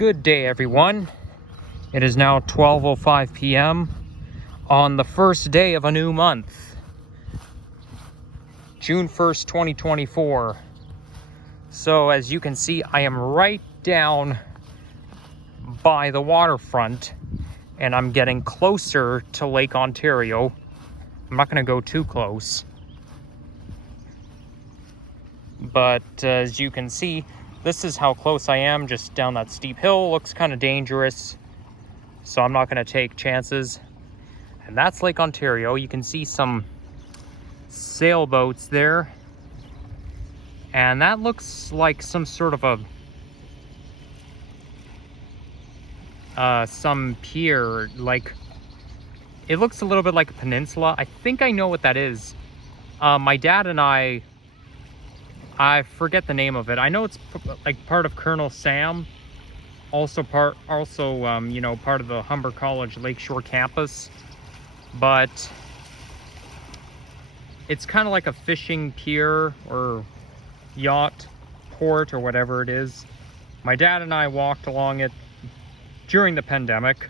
Good day, everyone. It is now 12:05 p.m. on the first day of a new month, June 1st, 2024. So as you can see, I am right down by the waterfront and I'm getting closer to Lake Ontario. I'm not going to go too close, but as you can see, this is how close I am, just down that steep hill. Looks kind of dangerous, so I'm not going to take chances. And that's Lake Ontario. You can see some sailboats there, and that looks like some sort of some pier. Like, it looks a little bit like a peninsula. I think I know what that is. My dad and I forget the name of it. I know it's like part of Colonel Sam, also part of the Humber College Lakeshore campus, but it's kind of like a fishing pier or yacht port or whatever it is. My dad and I walked along it during the pandemic.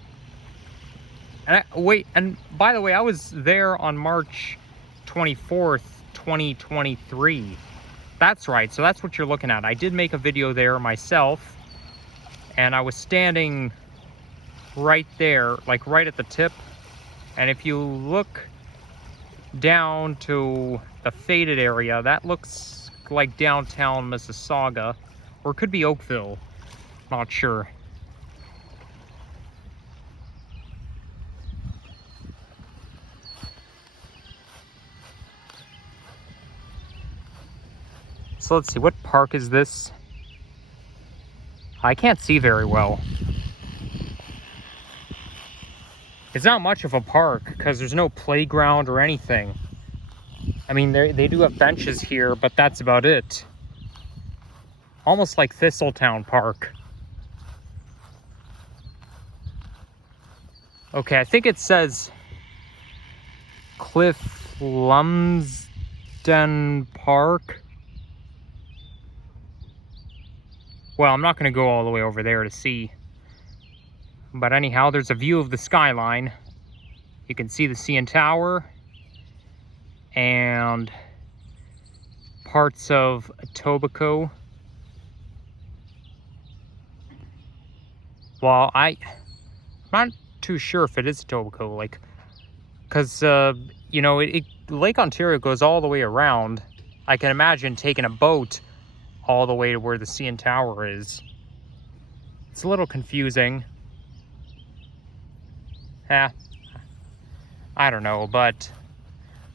And by the way, I was there on March 24th, 2023. That's right, so that's what you're looking at. I did make a video there myself, and I was standing right there, like right at the tip. And if you look down to the faded area, that looks like downtown Mississauga, or it could be Oakville, not sure. So let's see, what park is this? I can't see very well. It's not much of a park because there's no playground or anything. I mean, they do have benches here, but that's about it. Almost like Thistletown Park. Okay, I think it says Cliff Lumsden Park. Well, I'm not going to go all the way over there to see. But anyhow, there's a view of the skyline. You can see the CN Tower and parts of Etobicoke. Well, I'm not too sure if it is Etobicoke, like, because, Lake Ontario goes all the way around. I can imagine taking a boat all the way to where the CN Tower is. It's a little confusing. I don't know, but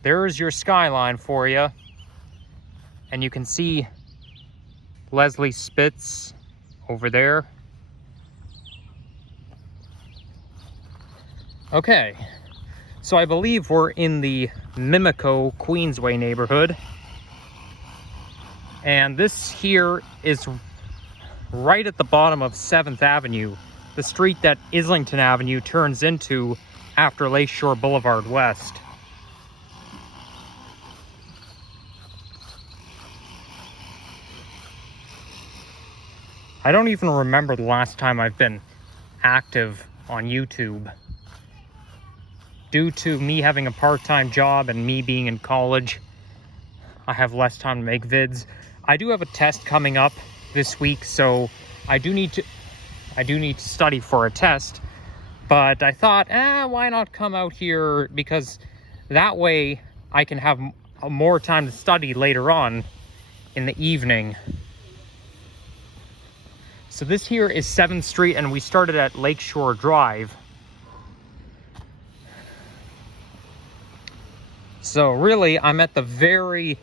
there's your skyline for you. And you can see Leslie Spitz over there. Okay, so I believe we're in the Mimico Queensway neighborhood. And this here is right at the bottom of 7th Avenue, the street that Islington Avenue turns into after Lakeshore Boulevard West. I don't even remember the last time I've been active on YouTube. Due to me having a part-time job and me being in college, I have less time to make vids. I do have a test coming up this week, so I do need to study for a test. But I thought, why not come out here, because that way I can have more time to study later on in the evening. So this here is 7th Street, and we started at Lakeshore Drive. So really, I'm at the very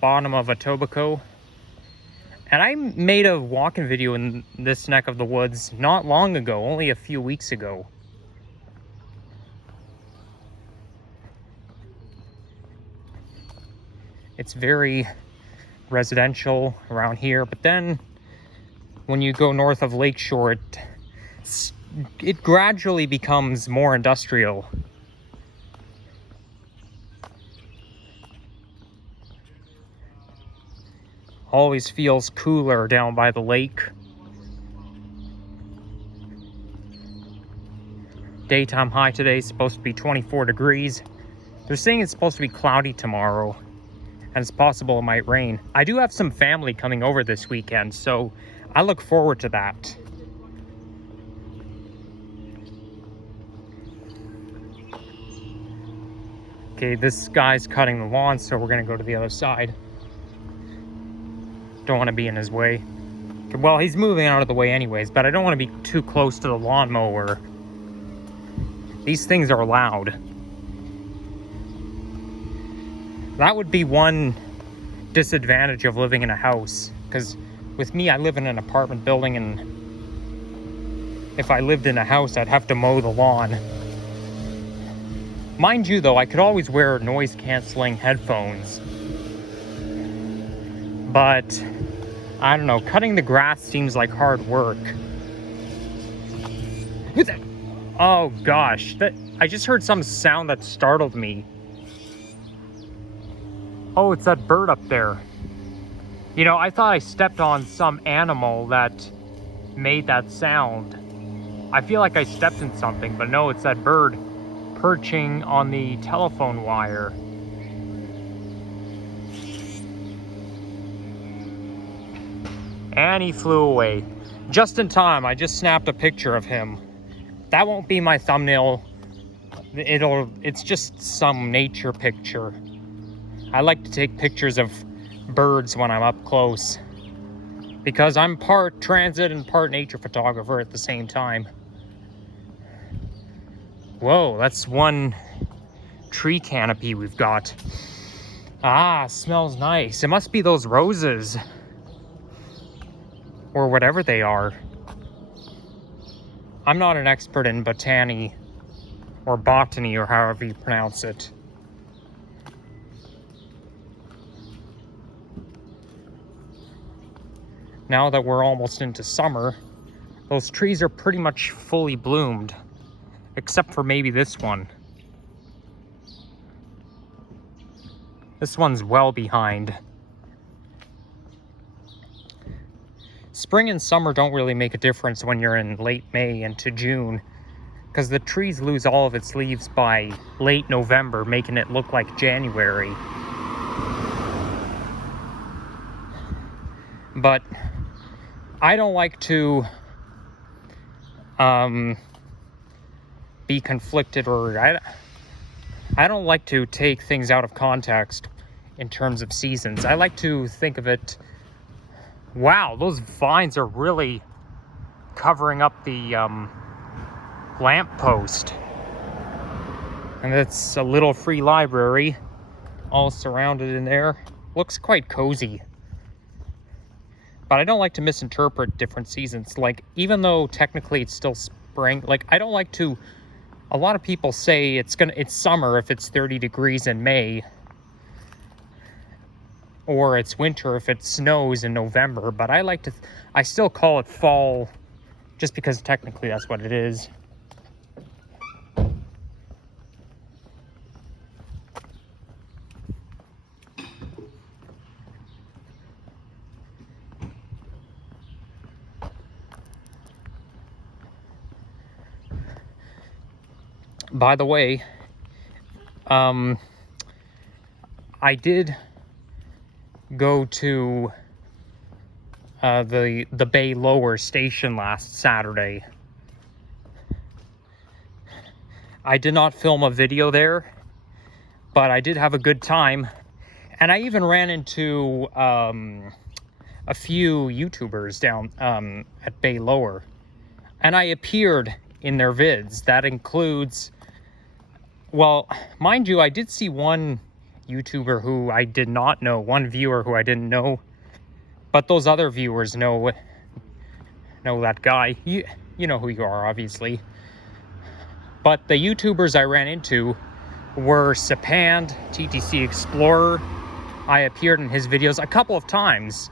bottom of Etobicoke. And I made a walking video in this neck of the woods not long ago, only a few weeks ago. It's very residential around here, but then when you go north of Lakeshore, it gradually becomes more industrial. Always feels cooler down by the lake. Daytime high today is supposed to be 24 degrees. They're saying it's supposed to be cloudy tomorrow, and it's possible it might rain. I do have some family coming over this weekend, so I look forward to that. Okay, this guy's cutting the lawn, so we're gonna go to the other side. Don't want to be in his way. Well, he's moving out of the way anyways, but I don't want to be too close to the lawnmower. These things are loud. That would be one disadvantage of living in a house, because with me, I live in an apartment building, and if I lived in a house, I'd have to mow the lawn. Mind you, though, I could always wear noise-canceling headphones. But, I don't know, cutting the grass seems like hard work. Who's that? Oh gosh, I just heard some sound that startled me. Oh, it's that bird up there. You know, I thought I stepped on some animal that made that sound. I feel like I stepped in something, but no, it's that bird perching on the telephone wire. And he flew away. Just in time, I just snapped a picture of him. That won't be my thumbnail. It's just some nature picture. I like to take pictures of birds when I'm up close, because I'm part transit and part nature photographer at the same time. Whoa, that's one tree canopy we've got. Ah, smells nice. It must be those roses. Or whatever they are. I'm not an expert in botany or botany, or however you pronounce it. Now that we're almost into summer, those trees are pretty much fully bloomed, except for maybe this one. This one's well behind. Spring and summer don't really make a difference when you're in late May into June, because the trees lose all of its leaves by late November, making it look like January. But I don't like to be conflicted, or I don't like to take things out of context in terms of seasons. I like to think of it. Wow, those vines are really covering up the lamppost. And it's a little free library, all surrounded in there. Looks quite cozy. But I don't like to misinterpret different seasons. Like, even though technically it's still spring, like, I don't like to. A lot of people say it's summer if it's 30 degrees in May, or it's winter if it snows in November, but I still call it fall, just because technically that's what it is. By the way, I did go to the Bay Lower station last Saturday. I did not film a video there, but I did have a good time, and I even ran into a few YouTubers down at Bay Lower, and I appeared in their vids. That includes, well, mind you, I did see one YouTuber who I did not know, one viewer who I didn't know, but those other viewers know that guy. You know who you are, obviously. But the YouTubers I ran into were Sapand, TTC Explorer. I appeared in his videos a couple of times.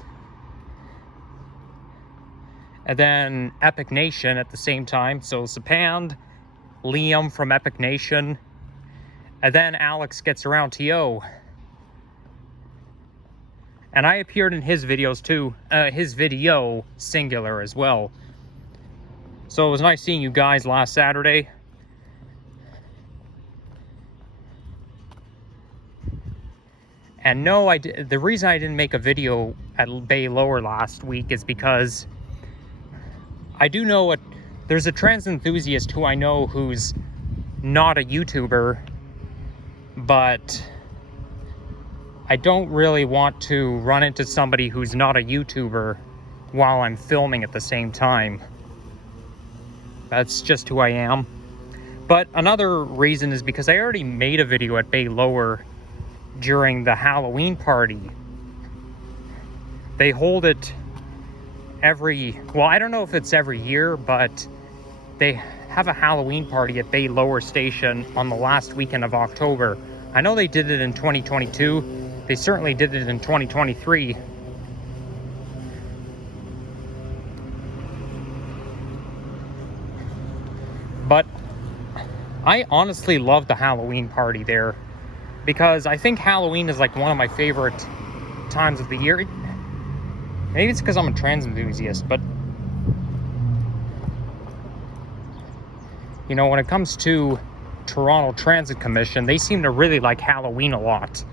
And then Epic Nation at the same time. So Sapand, Liam from Epic Nation, and then Alex Gets Around TO. And I appeared in his videos too, his video singular as well. So it was nice seeing you guys last Saturday. And no, the reason I didn't make a video at Bay Lower last week is because I do know there's a trans enthusiast who I know who's not a YouTuber, but I don't really want to run into somebody who's not a YouTuber while I'm filming at the same time. That's just who I am. But another reason is because I already made a video at Bay Lower during the Halloween party. They hold it well, I don't know if it's every year, but they have a Halloween party at Bay Lower Station on the last weekend of October. I know they did it in 2022. They certainly did it in 2023. But I honestly love the Halloween party there, because I think Halloween is like one of my favorite times of the year. Maybe it's because I'm a trans enthusiast, but you know, when it comes to Toronto Transit Commission, they seem to really like Halloween a lot.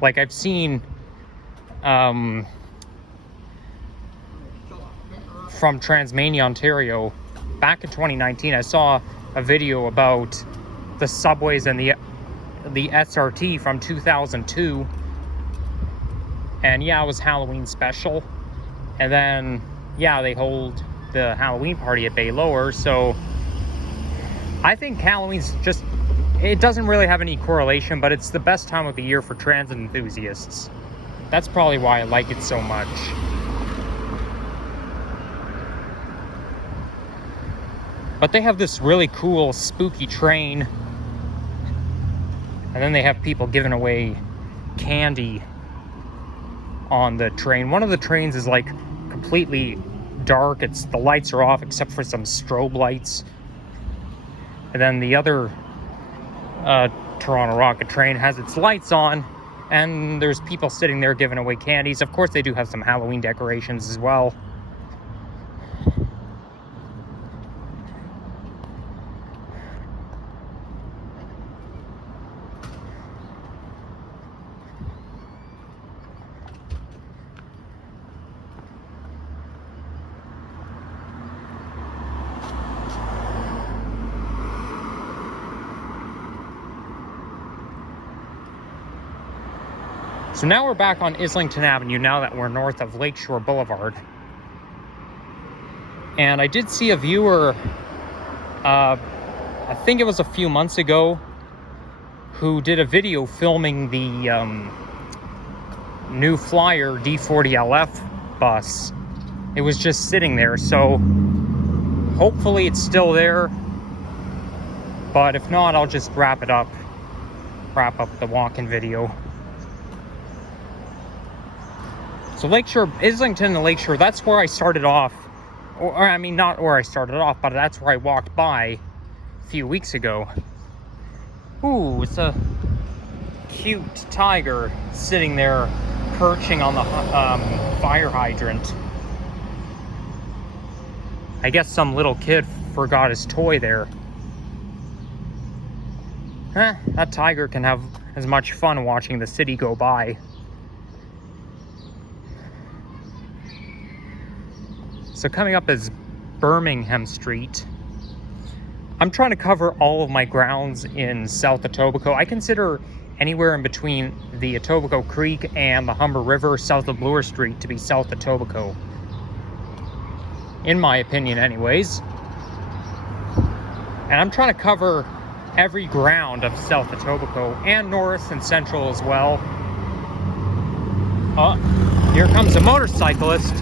Like I've seen from Transmania, Ontario, back in 2019, I saw a video about the subways and the SRT from 2002. And yeah, it was Halloween special. And then, yeah, they hold the Halloween party at Bay Lower. So I think Halloween's just, it doesn't really have any correlation, but it's the best time of the year for transit enthusiasts. That's probably why I like it so much. But they have this really cool, spooky train. And then they have people giving away candy on the train. One of the trains is like completely dark. The lights are off except for some strobe lights. And then the other Toronto Rocket train has its lights on, and there's people sitting there giving away candies. Of course, they do have some Halloween decorations as well. So now we're back on Islington Avenue, now that we're north of Lakeshore Boulevard. And I did see a viewer, I think it was a few months ago, who did a video filming the new Flyer D40LF bus. It was just sitting there, so hopefully it's still there. But if not, I'll just wrap up the walk-in video. So Islington and Lakeshore, that's where I started off. Or I mean, not where I started off, but that's where I walked by a few weeks ago. Ooh, it's a cute tiger sitting there perching on the fire hydrant. I guess some little kid forgot his toy there. That tiger can have as much fun watching the city go by. So coming up is Birmingham Street. I'm trying to cover all of my grounds in South Etobicoke. I consider anywhere in between the Etobicoke Creek and the Humber River south of Bloor Street to be South Etobicoke. In my opinion anyways. And I'm trying to cover every ground of South Etobicoke and North and Central as well. Oh, here comes a motorcyclist.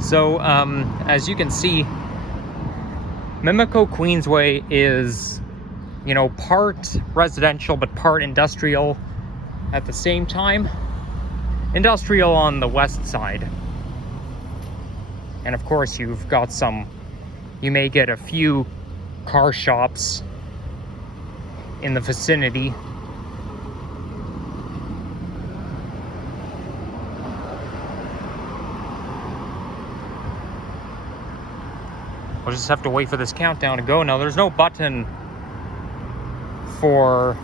So, as you can see, Mimico Queensway is, you know, part residential but part industrial at the same time. Industrial on the west side. And of course you may get a few car shops in the vicinity. just have to wait for this countdown to go. Now, there's no button for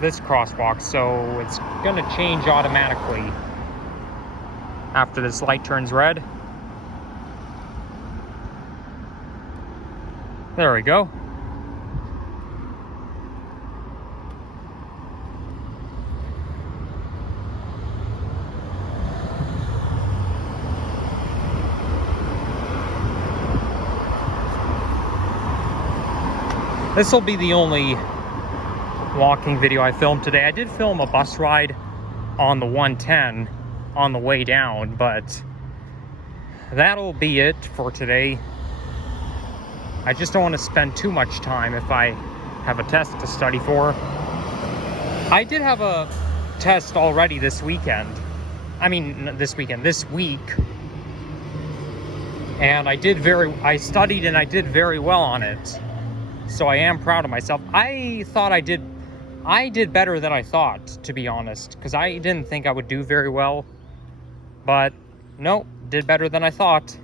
this crosswalk, so it's gonna change automatically after this light turns red. There we go. This will be the only walking video I filmed today. I did film a bus ride on the 110 on the way down, but that'll be it for today. I just don't want to spend too much time if I have a test to study for. I did have a test already this weekend. This week. And I studied and I did very well on it. So I am proud of myself. I thought I did better than I thought, to be honest, because I didn't think I would do very well. But no, did better than I thought.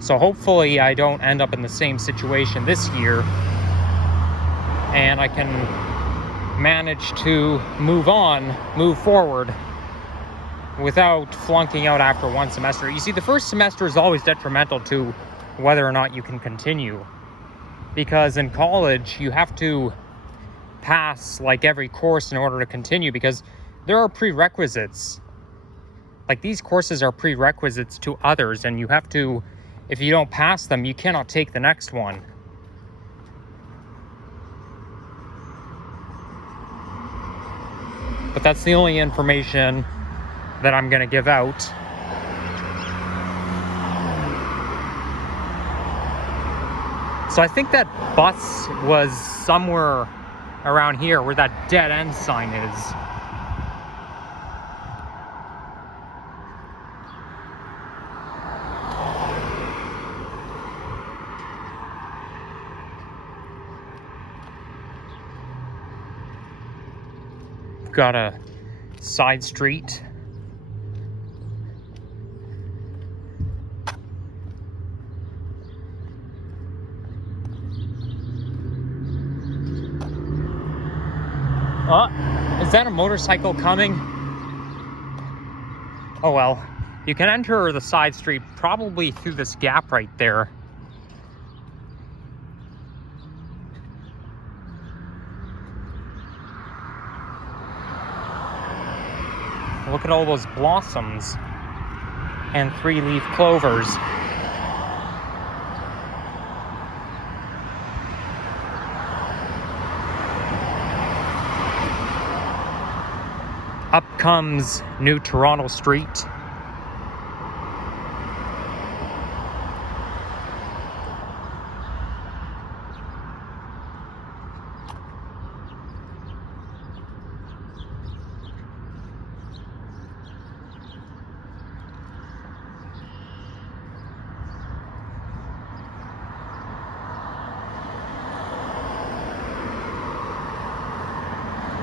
So hopefully I don't end up in the same situation this year, and I can manage to move forward without flunking out after one semester. You see, the first semester is always detrimental to whether or not you can continue, because in college you have to pass like every course in order to continue, because there are prerequisites. Like, these courses are prerequisites to others, and you have to, if you don't pass them, you cannot take the next one. But that's the only information that I'm gonna give out. So I think that bus was somewhere around here where that dead end sign is. Got a side street. Is that a motorcycle coming? Oh well. You can enter the side street probably through this gap right there. Look at all those blossoms and 3-leaf clovers. Up comes New Toronto Street.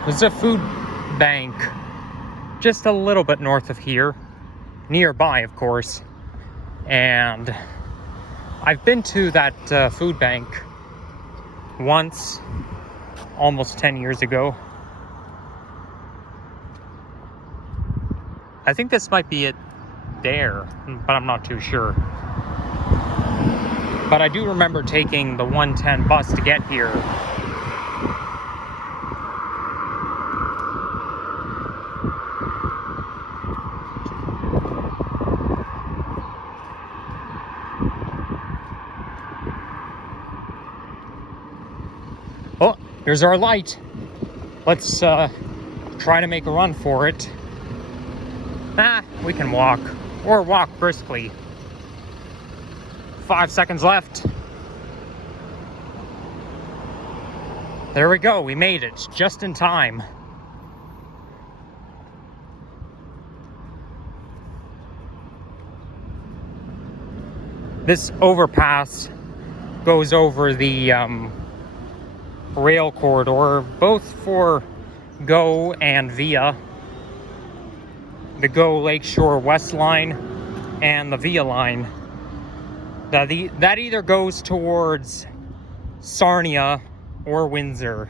There's a food bank just a little bit north of here, nearby of course, and I've been to that food bank once, almost 10 years ago. I think this might be it there, but I'm not too sure. But I do remember taking the 110 bus to get here. Oh, here's our light. Let's try to make a run for it. We can walk, or walk briskly. 5 seconds left. There we go, we made it, just in time. This overpass goes over the rail corridor, both for GO and VIA. The GO Lakeshore West Line and the Via line. That either goes towards Sarnia or Windsor.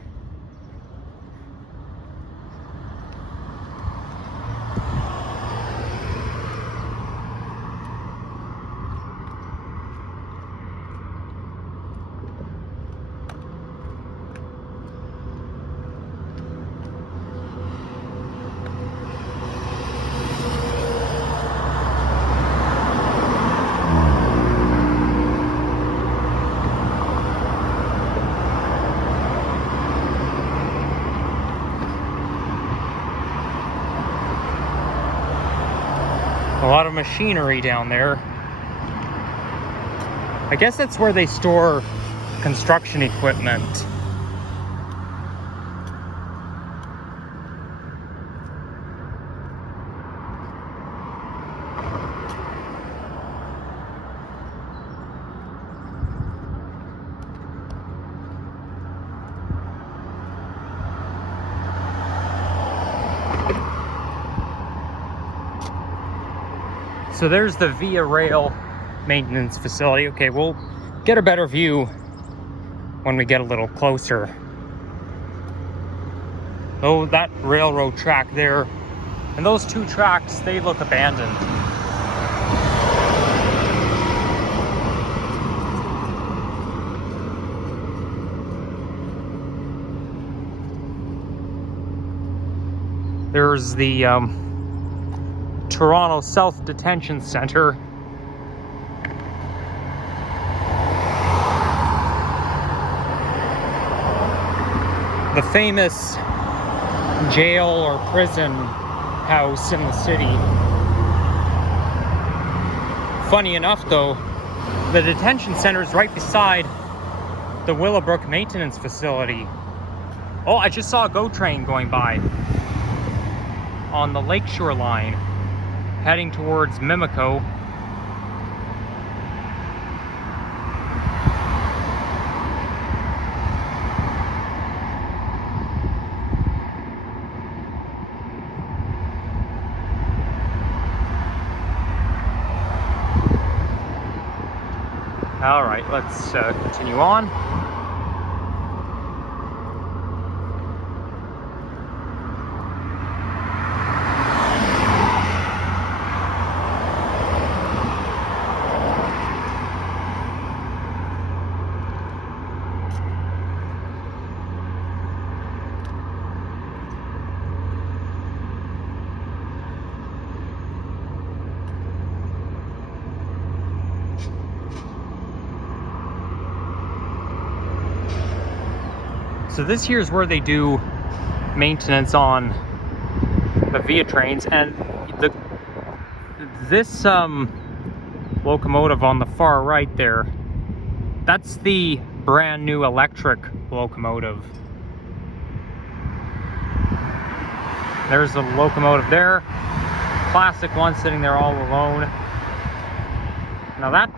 A lot of machinery down there. I guess that's where they store construction equipment. So there's the Via Rail maintenance facility. Okay, we'll get a better view when we get a little closer. Oh, that railroad track there, and those two tracks, they look abandoned. There's the Toronto South Detention Center. The famous jail or prison house in the city. Funny enough though, the detention center is right beside the Willowbrook maintenance facility. Oh, I just saw a GO train going by on the Lakeshore line, heading towards Mimico. All right, let's continue on. So this here is where they do maintenance on the Via trains, and this locomotive on the far right there, that's the brand new electric locomotive. There's the locomotive there, classic one sitting there all alone. Now that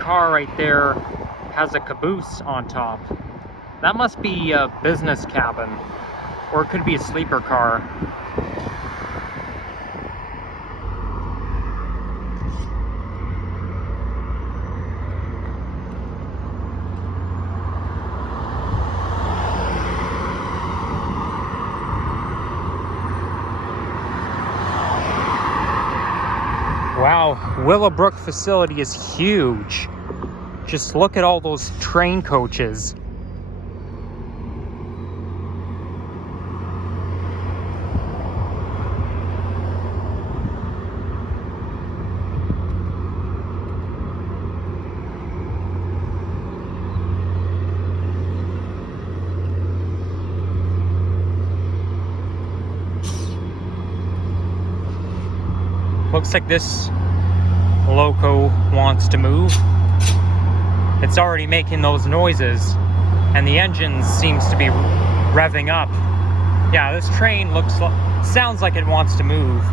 car right there has a caboose on top. That must be a business cabin, or it could be a sleeper car. Wow, Willowbrook facility is huge. Just look at all those train coaches. Looks like this loco wants to move. It's already making those noises, and the engine seems to be revving up. Yeah, this train sounds like it wants to move.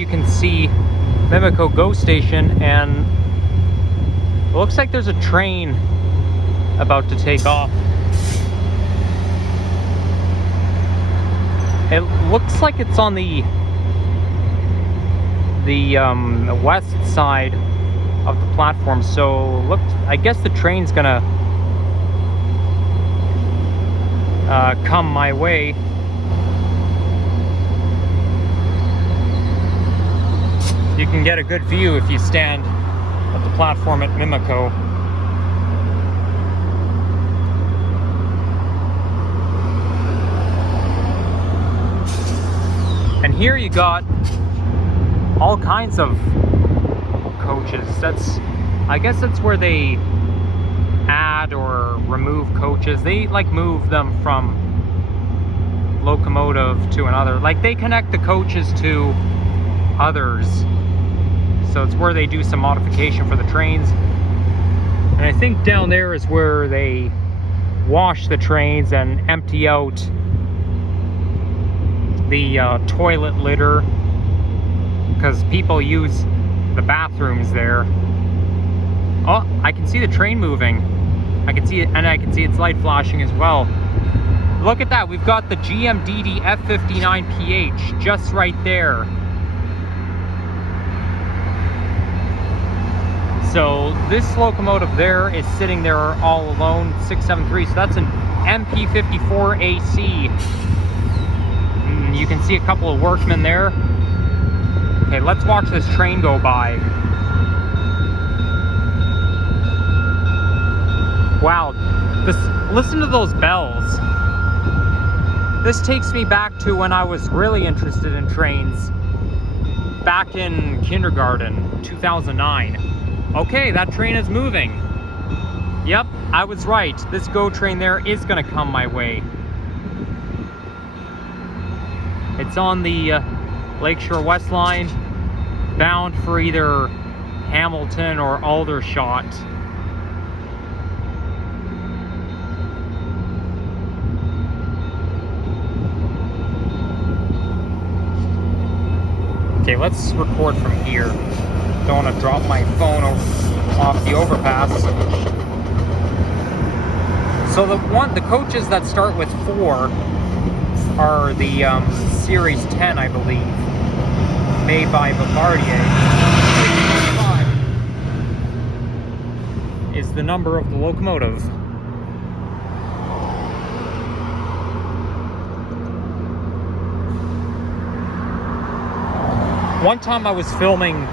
you can see Mimico GO station, and it looks like there's a train about to take off. It looks like it's on the west side of the platform, so I guess the train's gonna come my way. You can get a good view if you stand at the platform at Mimico. And here you got all kinds of coaches. I guess that's where they add or remove coaches. They like move them from locomotive to another. Like they connect the coaches to others. So it's where they do some modification for the trains. And I think down there is where they wash the trains and empty out the toilet litter, because people use the bathrooms there. Oh, I can see the train moving. I can see it, and I can see its light flashing as well. Look at that, we've got the GMDD F59PH just right there. So this locomotive there is sitting there all alone, 673, so that's an MP54AC. You can see a couple of workmen there. Okay, let's watch this train go by. Wow, listen to those bells. This takes me back to when I was really interested in trains, back in kindergarten, 2009. Okay, that train is moving. Yep, I was right. This GO train there is gonna come my way. It's on the Lakeshore West Line, bound for either Hamilton or Aldershot. Okay, let's record from here. Don't want to drop my phone off the overpass. So the coaches that start with 4 are the Series 10, I believe, made by Bombardier. 5 is the number of the locomotive. One time I was filming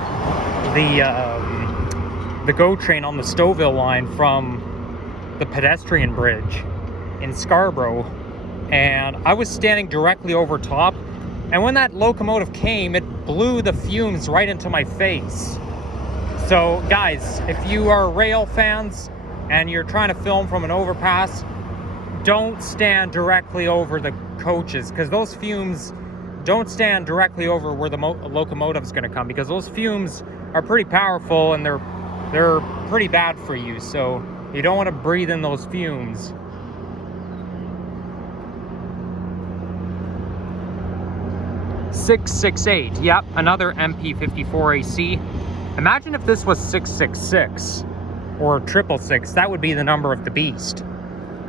the GO train on the Stouffville line from the pedestrian bridge in Scarborough, and I was standing directly over top, and when that locomotive came, it blew the fumes right into my face. So guys, if you are rail fans and you're trying to film from an overpass, don't stand directly over the coaches, because those fumes, don't stand directly over where the locomotive is going to come, because those fumes are pretty powerful and they're pretty bad for you, so you don't want to breathe in those fumes. .668, yep, another MP54AC. Imagine if this was 666 or 666. That would be the number of the beast.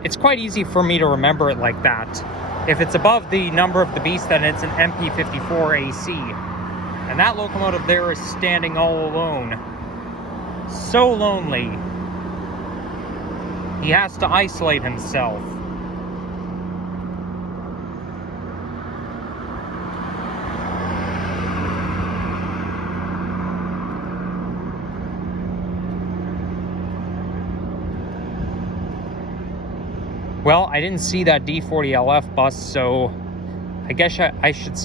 It's quite easy for me to remember it like that. If it's above the number of the beast, then it's an MP54AC. And that locomotive there is standing all alone. So lonely. He has to isolate himself. Well, I didn't see that D40LF bus, so I guess I should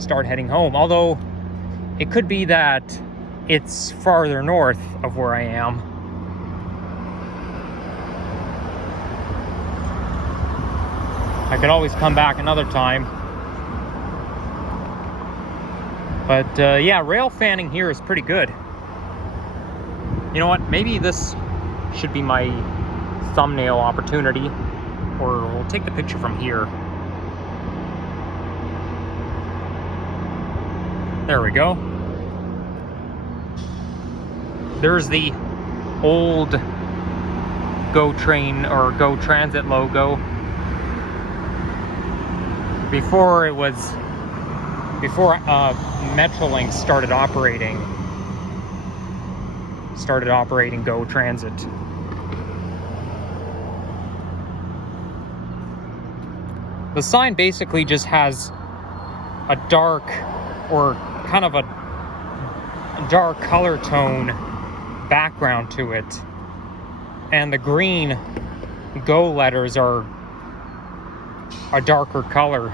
start heading home. Although, it could be that it's farther north of where I am. I could always come back another time. But yeah, rail fanning here is pretty good. You know what? Maybe this should be my thumbnail opportunity. Or we'll take the picture from here. There we go. There's the old GO Train or GO Transit logo. Before Metrolink started operating GO Transit. The sign basically just has a dark, or kind of a dark color tone background to it, and the green GO letters are a darker color.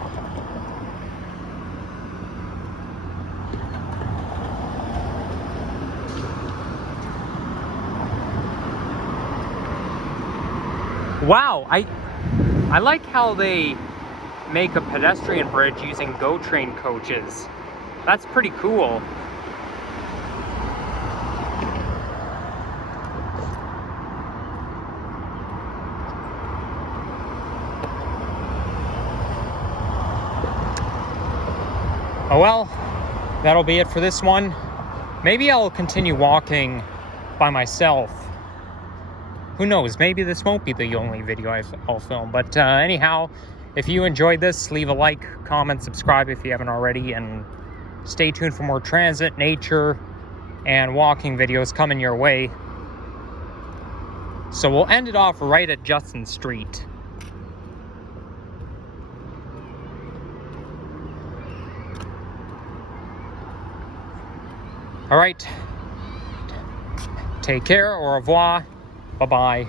Wow, I like how they make a pedestrian bridge using GO train coaches. That's pretty cool. Oh well, that'll be it for this one. Maybe I'll continue walking by myself. Who knows, maybe this won't be the only video I'll film. But anyhow, if you enjoyed this, leave a like, comment, subscribe if you haven't already, and stay tuned for more transit, nature, and walking videos coming your way. So we'll end it off right at Justin Street. All right, take care, au revoir, bye-bye.